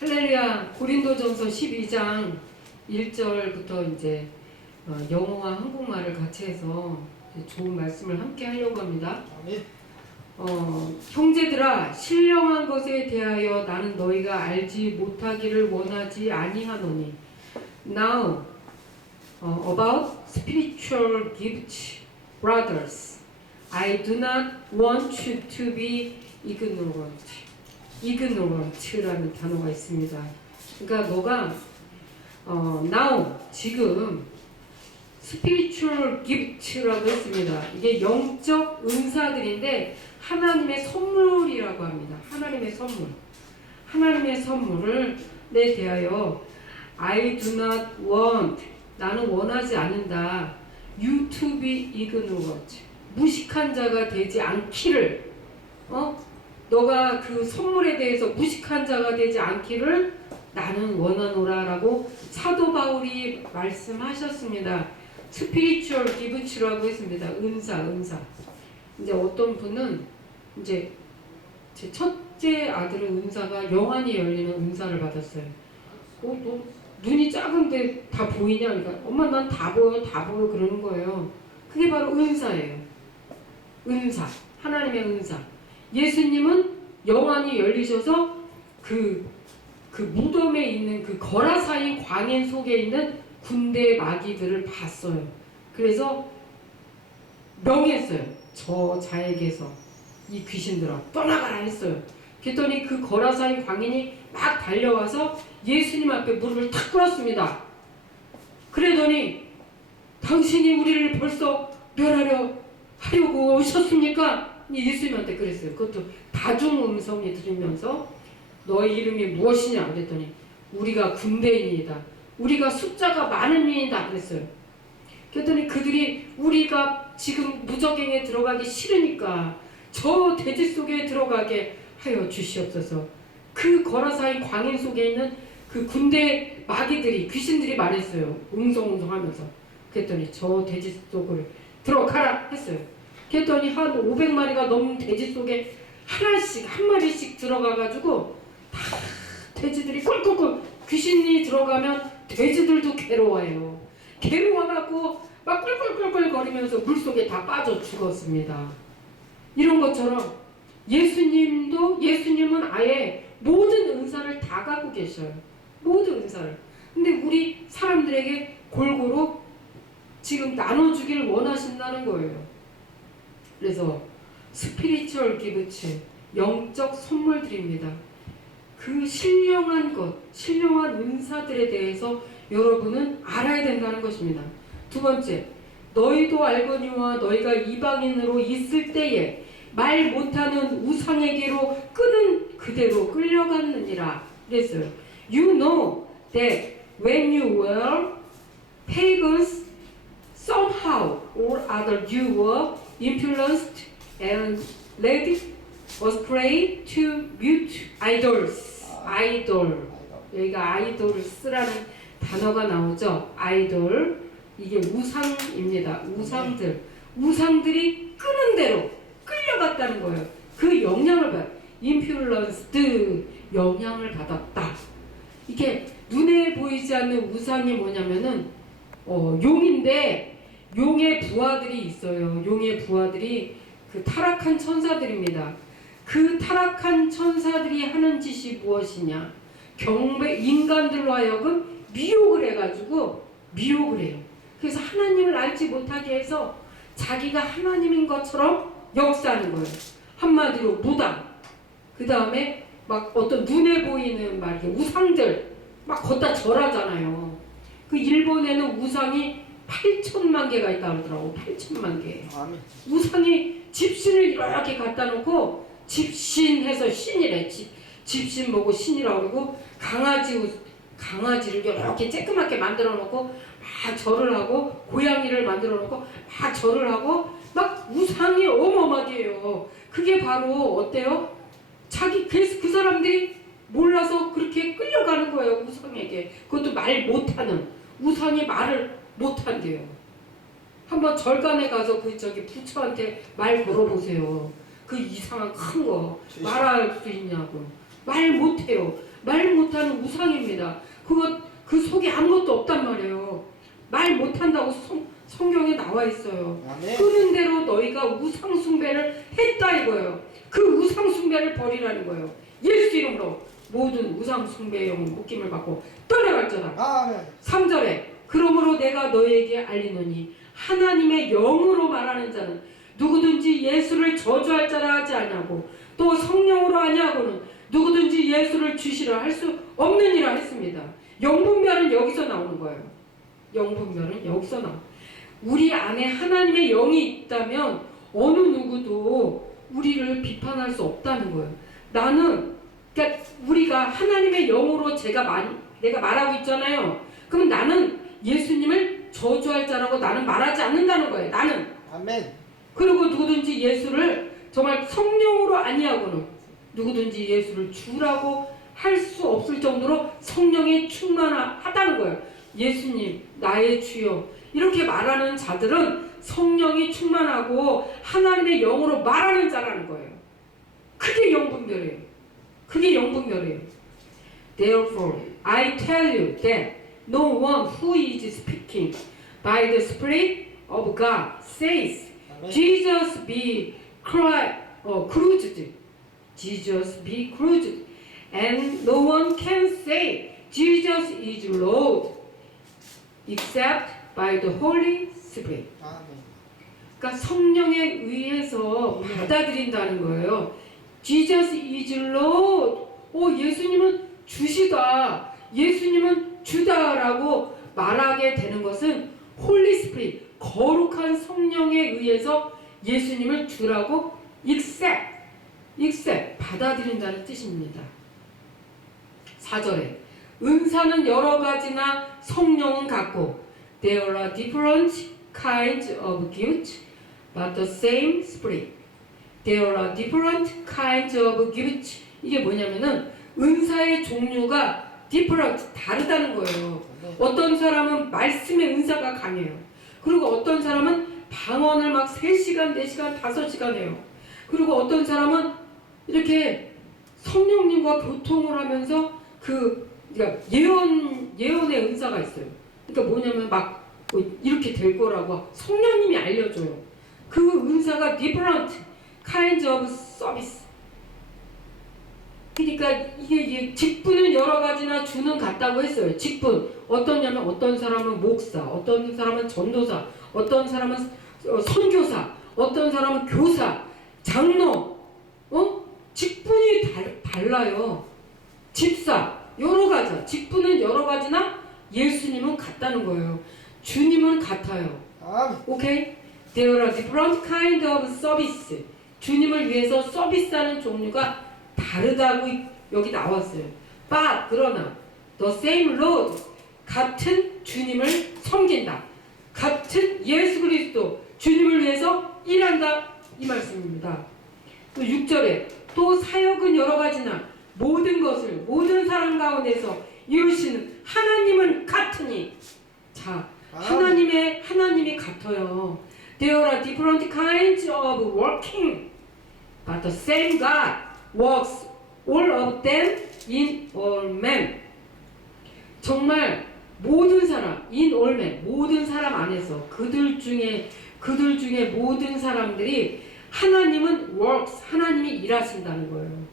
할렐루야. 고린도전서 12장 1절부터 이제 영어와 한국말을 같이 해서 좋은 말씀을 함께 하려고 합니다. 형제들아, 신령한 것에 대하여 나는 너희가 알지 못하기를 원하지 아니하노니. Now, about spiritual gifts, brothers, I do not want you to be ignorant. ignorant라는 단어가 있습니다. 그러니까 너가 now, 지금 spiritual gift라고 했습니다. 이게 영적 은사들인데 하나님의 선물이라고 합니다. 하나님의 선물. 하나님의 선물을 내 대하여 I do not want, 나는 원하지 않는다. You to be ignorant, 무식한 자가 되지 않기를, 너가 그 선물에 대해서 무식한 자가 되지 않기를 나는 원하노라 라고 사도 바울이 말씀하셨습니다. 스피리추얼 기브츠라고 했습니다. 은사. 이제 어떤 분은 이제 제 첫째 아들은 은사가 영안이 열리는 은사를 받았어요. 너 눈이 작은데 다 보이냐? 그러니까 엄마 난 다 보여 그러는 거예요. 그게 바로 은사예요. 은사. 하나님의 은사. 예수님은 영안이 열리셔서 그 무덤에 있는 그 거라사인 광인 속에 있는 군대 마귀들을 봤어요. 그래서 명했어요. 저 자에게서 이 귀신들아 떠나가라 했어요. 그랬더니 그 거라사인 광인이 막 달려와서 예수님 앞에 무릎을 탁 꿇었습니다. 그러더니 당신이 우리를 벌써 멸하려고 오셨습니까? 예수님한테 그랬어요. 그것도 다중음성이 들으면서 너의 이름이 무엇이냐 그랬더니 우리가 군대인이다. 우리가 숫자가 많은 이이다 그랬어요. 그랬더니 그들이 우리가 지금 무적행에 들어가기 싫으니까 저 돼지 속에 들어가게 하여 주시옵소서. 그 거라사인 광인 속에 있는 그 군대 마귀들이 귀신들이 말했어요. 웅성웅성하면서. 그랬더니 저 돼지 속을 들어가라 했어요. 그랬더니 한 500마리가 넘는 돼지 속에 하나씩 한 마리씩 들어가가지고 다 돼지들이 꿀꿀꿀, 귀신이 들어가면 돼지들도 괴로워해요. 괴로워갖고 막 꿀꿀꿀꿀 거리면서 물속에 다 빠져 죽었습니다. 이런 것처럼 예수님은 아예 모든 은사를 다 갖고 계셔요. 모든 은사를. 근데 우리 사람들에게 골고루 지금 나눠주길 원하신다는 거예요. 그래서 스피리추얼 기브츠, 영적 선물들입니다. 그 신령한 것, 신령한 은사들에 대해서 여러분은 알아야 된다는 것입니다. 두 번째, 너희도 알거니와 너희가 이방인으로 있을 때에 말 못하는 우상에게로 끄는 그대로 끌려갔느니라 그랬어요. You know that when you were pagans somehow or other you were influenced and led astray to mute idols. 아이돌. 여기가 아이돌스라는 단어가 나오죠. 아이돌. 이게 우상입니다. 우상들. 우상들이 끄는 대로 끌려갔다는 거예요. 그 영향을 받, influenced, 영향을 받았다. 이게 눈에 보이지 않는 우상이 뭐냐면은 용인데 용의 부하들이 있어요. 용의 부하들이 그 타락한 천사들입니다. 그 타락한 천사들이 하는 짓이 무엇이냐? 인간들로 하여금 미혹을 해가지고 미혹을 해요. 그래서 하나님을 알지 못하게 해서 자기가 하나님인 것처럼 역사하는 거예요. 한마디로 무당. 그 다음에 막 어떤 눈에 보이는 막 우상들 막 걷다 절하잖아요. 그 일본에는 우상이 8천만 개가 있다고 그러더라고. 8천만 개. 우상이 집신을 이렇게 갖다 놓고 집신해서 신이래. 집신 보고 신이라고 그러고 강아지를 이렇게 쬐끄맣게 만들어 놓고 막 절을 하고 고양이를 만들어 놓고 막 절을 하고 막 우상이 어마어마하게 해요. 그게 바로 어때요? 그 사람들이 몰라서 그렇게 끌려가는 거예요. 우상에게. 그것도 말 못하는. 우상이 말을 못한대요. 한번 절간에 가서 부처한테 말 걸어보세요. 그 이상한 큰 거 말할 수 있냐고. 말 못해요. 말 못하는 우상입니다. 그 속에 아무것도 없단 말이에요. 말 못한다고 성경에 나와 있어요. 아멘. 그런 대로 너희가 우상 숭배를 했다 이거예요. 그 우상 숭배를 버리라는 거예요. 예수 이름으로 모든 우상 숭배의 영은 묶임을 받고 떠나갈지어다. 아멘. 3절에 그러므로 내가 너희에게 알리노니 하나님의 영으로 말하는 자는 누구든지 예수를 저주할 자라 하지 아니하고 또 성령으로 아니하고는 누구든지 예수를 주시라 할 수 없느니라 했습니다. 영분별은 여기서 나오는 거예요. 영분별은 여기서 나오는 거예요. 우리 안에 하나님의 영이 있다면 어느 누구도 우리를 비판할 수 없다는 거예요. 그러니까 우리가 하나님의 영으로 내가 말하고 있잖아요. 그럼 나는 예수님을 저주할 자라고 나는 말하지 않는다는 거예요. 나는. 아멘. 그리고 누구든지 예수를 정말 성령으로 아니하고는 누구든지 예수를 주라고 할 수 없을 정도로 성령에 충만하다는 거예요. 예수님 나의 주여 이렇게 말하는 자들은 성령이 충만하고 하나님의 영으로 말하는 자라는 거예요. 그게 영분별이에요. 그게 영분별이에요. Therefore I tell you that no one who is speaking by the Spirit of God says Jesus be crucified. Jesus be crucified. And no one can say Jesus is Lord except by the Holy Spirit. 아멘. 그러니까 성령에 의해서 받아들인다는 거예요. Jesus is Lord. 예수님은 주시다. 예수님은 주다라고 말하게 되는 것은 Holy Spirit, 거룩한 성령에 의해서 예수님을 주라고 accept, 받아들인다는 뜻입니다. 4절에 은사는 여러 가지나 성령은 같고 There are different kinds of gifts, but the same Spirit. There are different kinds of gifts. 이게 뭐냐면은 은사의 종류가 different, 다르다는 거예요. 어떤 사람은 말씀의 은사가 강해요. 그리고 어떤 사람은 방언을 막 3시간, 4시간, 5시간 해요. 그리고 어떤 사람은 이렇게 성령님과 교통을 하면서 그러니까 예언의 은사가 있어요. 그러니까 뭐냐면 막 이렇게 될 거라고 성령님이 알려줘요. 그 은사가 different kinds of service. 그러니까 이게 직분은 여러 가지나 주는 같다고 했어요. 직분 어떠냐면 어떤 사람은 목사, 어떤 사람은 전도사, 어떤 사람은 선교사, 어떤 사람은 교사, 장로, 직분이 달라요. 집사 여러 가지, 직분은 여러 가지나 예수님은 같다는 거예요. 주님은 같아요. 오케이? There are different kind of service. 주님을 위해서 서비스하는 종류가 다르다고 여기 나왔어요. But 그러나 the same Lord, 같은 주님을 섬긴다. 같은 예수 그리스도 주님을 위해서 일한다 이 말씀입니다. 또 6절에 또 사역은 여러 가지나 모든 것을 모든 사람 가운데서 이루시는 하나님은 같으니. 자, 하나님이 같아요. There are different kinds of working, but the same God works all of them in all men. 정말 모든 사람, in all men, 모든 사람 안에서 그들 중에 모든 사람들이 하나님은 works, 하나님이 일하신다는 거예요.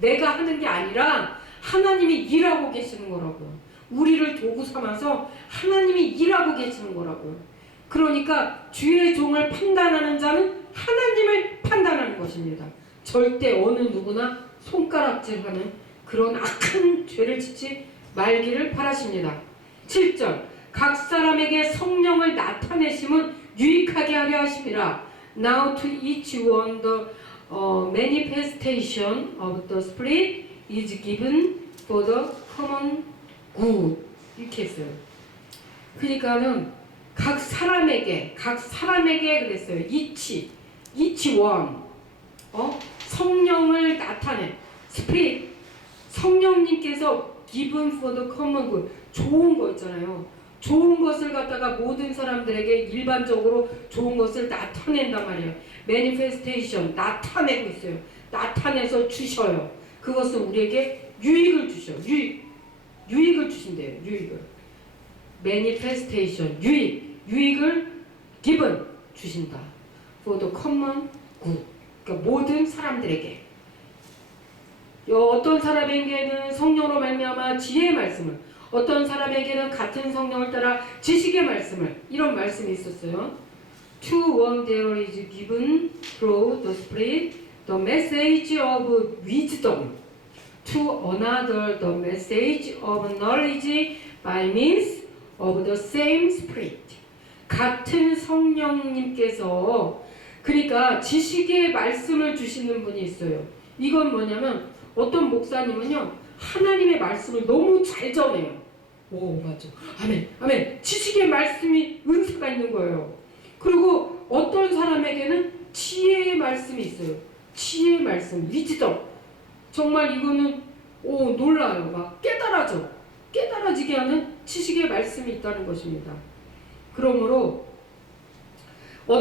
내가 하는 게 아니라 하나님이 일하고 계시는 거라고요. 우리를 도구 삼아서 하나님이 일하고 계시는 거라고요. 그러니까 주의 종을 판단하는 자는 하나님을 판단하는 것입니다. 절대 어느 누구나 손가락질하는 그런 악한 죄를 짓지 말기를 바라십니다. 7절 각 사람에게 성령을 나타내심은 유익하게 하려 하심이라. Now to each one the manifestation of the Spirit is given for the common good. 이렇게 했어요. 그러니까는 각 사람에게 그랬어요. each one 성령을 나타내 Spirit, 성령님께서 given for the common good, 좋은 거 있잖아요. 좋은 것을 갖다가 모든 사람들에게 일반적으로 좋은 것을 나타낸단 말이에요. manifestation, 나타내고 있어요. 나타내서 주셔요. 그것은 우리에게 유익을 주셔. 유익을 주신대요. 유익을. manifestation, 유익을 given, 주신다. for the common good. 그러니까 모든 사람들에게. 어떤 사람에게는 성령으로 말미암아 지혜의 말씀을, 어떤 사람에게는 같은 성령을 따라 지식의 말씀을, 이런 말씀이 있었어요. To one there is given through the Spirit the message of wisdom. To another the message of knowledge by means of the same Spirit. 같은 성령님께서, 그러니까 지식의 말씀을 주시는 분이 있어요. 이건 뭐냐면 어떤 목사님은요 하나님의 말씀을 너무 잘 전해요. 오 맞아. 아멘 아멘. 지식의 말씀이 은사가 있는 거예요. 그리고 어떤 사람에게는 지혜의 말씀이 있어요. 지혜의 말씀, 위즈덤. 정말 이거는 놀라요. 막 깨달아지게 하는 지식의 말씀이 있다는 것입니다. 그러므로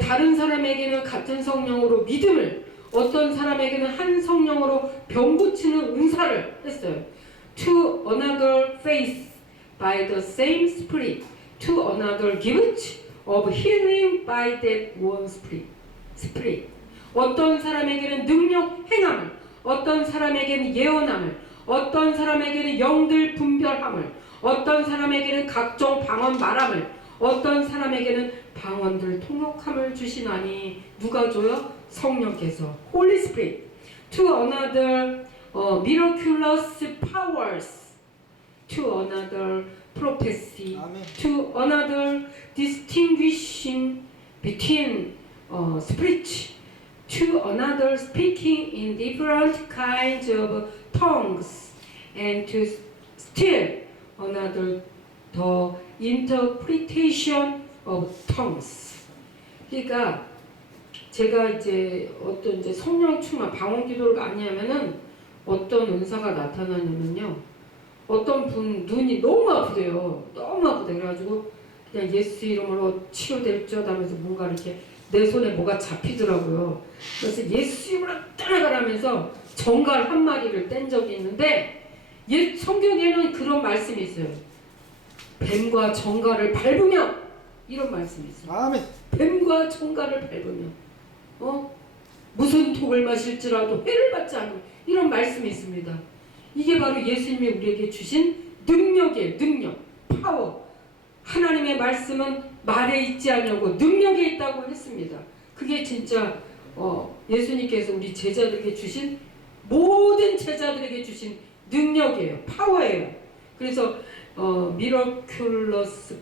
다른 사람에게는 같은 성령으로 믿음을, 어떤 사람에게는 한 성령으로 병 고치는 은사를 했어요. To another faith by the same Spirit. To another gift of healing by that one Spirit. 어떤 사람에게는 능력 행함을, 어떤 사람에게는 예언함을, 어떤 사람에게는 영들 분별함을, 어떤 사람에게는 각종 방언 말함을, 어떤 사람에게는 방언들 통역함을 주시나니 누가 줘요? 성령께서. Holy Spirit. To another miraculous powers. To another prophecy. 아멘. To another distinguishing between spirits. To another speaking in different kinds of tongues. And to still another the interpretation of tongues. 그러니까 제가 이제 어떤 이제 성령 충만 방언 기도를 많이 하면은 어떤 은사가 나타나냐면요. 어떤 분 눈이 너무 아프대요. 너무 아프대. 그래가지고 그냥 예수 이름으로 치료될지어다 하면서 뭔가 이렇게 내 손에 뭐가 잡히더라고요. 그래서 예수 이름으로 따라가라면서 정갈 한 마리를 뗀 적이 있는데 성경에는 그런 말씀이 있어요. 뱀과 정갈을 밟으며, 이런 말씀이 있어요. 아멘. 뱀과 정갈을 밟으며 무슨 독을 마실지라도 해를 받지 않고, 이런 말씀이 있습니다. 이게 바로 예수님이 우리에게 주신 능력이에요. 능력, 파워. 하나님의 말씀은 말에 있지 않냐고 능력에 있다고 했습니다. 그게 진짜 예수님께서 우리 제자들에게 주신, 모든 제자들에게 주신 능력이에요. 파워예요. 그래서 miraculous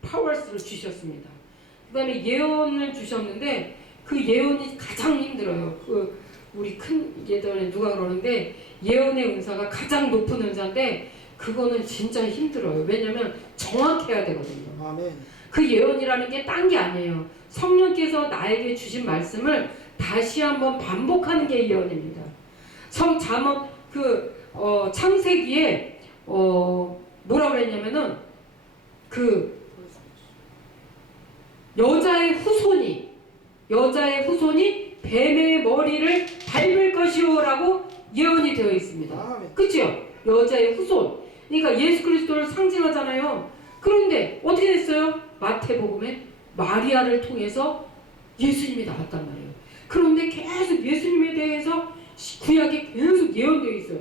powers를 주셨습니다. 그 다음에 예언을 주셨는데 그 예언이 가장 힘들어요. 우리 큰 예전에 누가 그러는데 예언의 은사가 가장 높은 은사인데 그거는 진짜 힘들어요. 왜냐면 정확해야 되거든요. 아멘. 그 예언이라는 게 딴 게 아니에요. 성령께서 나에게 주신 말씀을 다시 한번 반복하는 게 예언입니다. 창세기에 뭐라 그랬냐면은 여자의 후손이 뱀의 머리를 밟을 것이오라고 예언이 되어 있습니다. 그렇죠? 여자의 후손. 그러니까 예수 그리스도를 상징하잖아요. 그런데 어떻게 됐어요? 마태복음에 마리아를 통해서 예수님이 나왔단 말이에요. 그런데 계속 예수님에 대해서 구약에 계속 예언되어 있어요.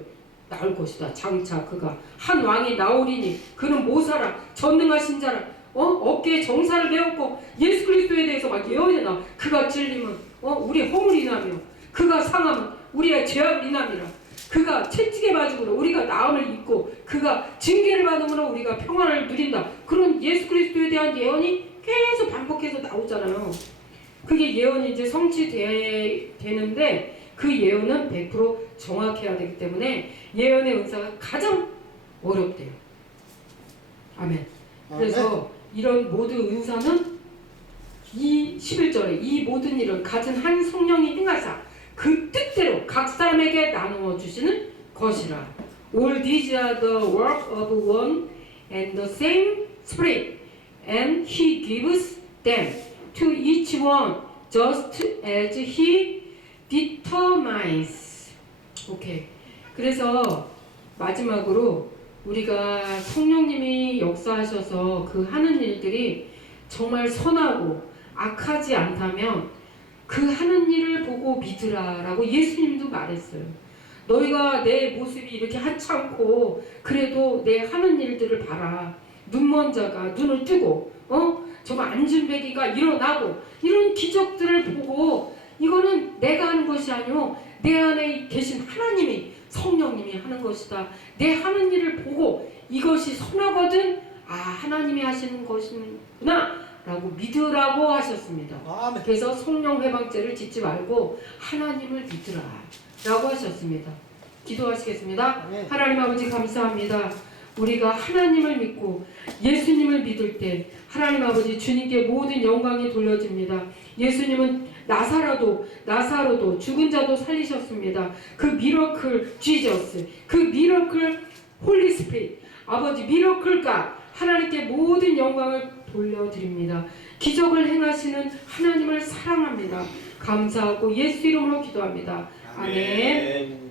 나올 것이다. 장차 그가 한 왕이 나오리니 그는 모사라 전능하신 자라 어깨에 정사를 메었고, 예수 그리스도에 대해서 막 예언이 나와. 그가 찔림은 우리 허물을 인하며 그가 상함은 우리의 죄악을 인함이라. 그가 채찍에 맞음으로 우리가 나음을 입고 그가 징계를 받음으로 우리가 평안을 누린다. 그런 예수 그리스도에 대한 예언이 계속 반복해서 나오잖아요. 그게 예언이 이제 성취되는데 그 예언은 100% 정확해야 되기 때문에 예언의 은사가 가장 어렵대요. 아멘. 그래서 이런 모든 은사는 이 11절에 이 모든 일은 같은 한 성령이 행하사 그 뜻대로 각 사람에게 나누어 주시는 것이라. All these are the work of one and the same Spirit, and He gives them to each one just as He determines. 오케이. 그래서 마지막으로 우리가 성령님이 역사하셔서 그 하는 일들이 정말 선하고 악하지 않다면 그 하는 일을 보고 믿으라라고 예수님도 말했어요. 너희가 내 모습이 이렇게 하찮고 그래도 내 하는 일들을 봐라. 눈먼 자가 눈을 뜨고 정말 안진뱅이가 일어나고 이런 기적들을 보고 이거는 내가 하는 것이 아니오 내 안에 계신 하나님이 성령님이 하는 것이다. 내 하는 일을 보고 이것이 선하거든 하나님이 하시는 것이구나 라고 믿으라고 하셨습니다. 아멘. 그래서 성령 회방죄를 짓지 말고 하나님을 믿으라 라고 하셨습니다. 기도하시겠습니다. 아멘. 하나님 아버지 감사합니다. 우리가 하나님을 믿고 예수님을 믿을 때 하나님 아버지 주님께 모든 영광이 돌려집니다. 예수님은 나사로도 죽은 자도 살리셨습니다. 그 미러클 지저스, 그 미러클 홀리 스피릿, 아버지 미러클과 하나님께 모든 영광을 돌려드립니다. 기적을 행하시는 하나님을 사랑합니다. 감사하고 예수 이름으로 기도합니다. 아멘.